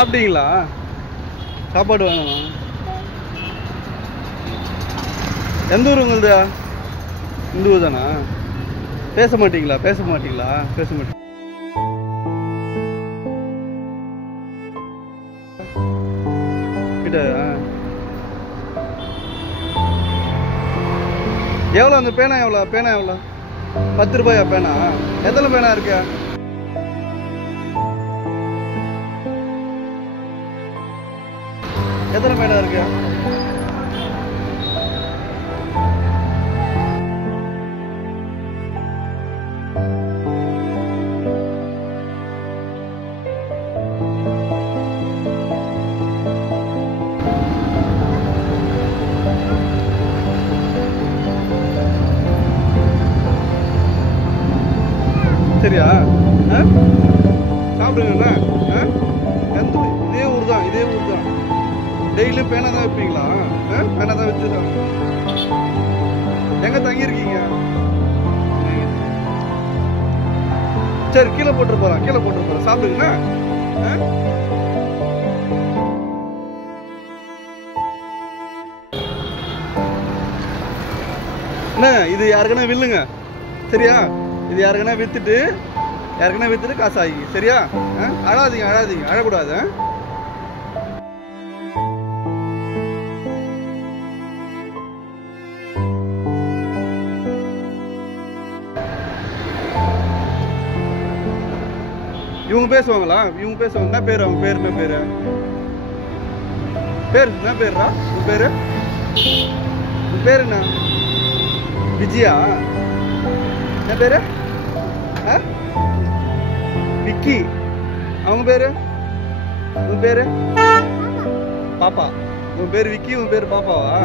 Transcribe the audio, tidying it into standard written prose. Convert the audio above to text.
சாப்பிட்டீங்களா? சாப்பாடு வேணுமா? எந்த ஊர் உங்களுது? இந்த ஊர் தானா? பேச மாட்டீங்களா? பேச மாட்டீங்களா? பேச மாட்டீங்க. எவ்வளோ அந்த பேனா? எவ்வளோ பேனா? எவ்வளோ? 10 ரூபாயா பேனா? எத்தனை பேனா இருக்கு? எத்தனை பேனா இருக்கு? சரியா? சாப்பிடுங்கண்ணா. எந்த இதே ஊர் தான், இதே ஊர் தான். டெய்லியும் பேனா தான் வைப்பீங்களா? பேனா தான் வச்சுருக்காங்க. எங்க தங்கியிருக்கீங்க? சரி, கீழே போட்டு போறேன், கீழே போட்டு போறேன். சாப்பிடுங்கண்ணா. என்ன இது? யாருக்குன்னா வில்லுங்க. சரியா? இது யாருக்குன்னா வித்துட்டு காசு ஆகி. சரியா? அழாதீங்க, அழாதீங்க, அழக்கூடாது. இவங்க பேசுவாங்களா? இவங்க பேசுவாங்க. என்ன பேரு? அவங்க பேர் என்ன பேரு? பேர் என்ன பேருடா? உன் பேரு? உன் பேரு என்ன? விஜயா? என்ன பேரு? விக்கி. அவங்க பேரு? உன் பேரு? பாப்பா. உன் பேரு விக்கி, உன் பேரு பாப்பாவா?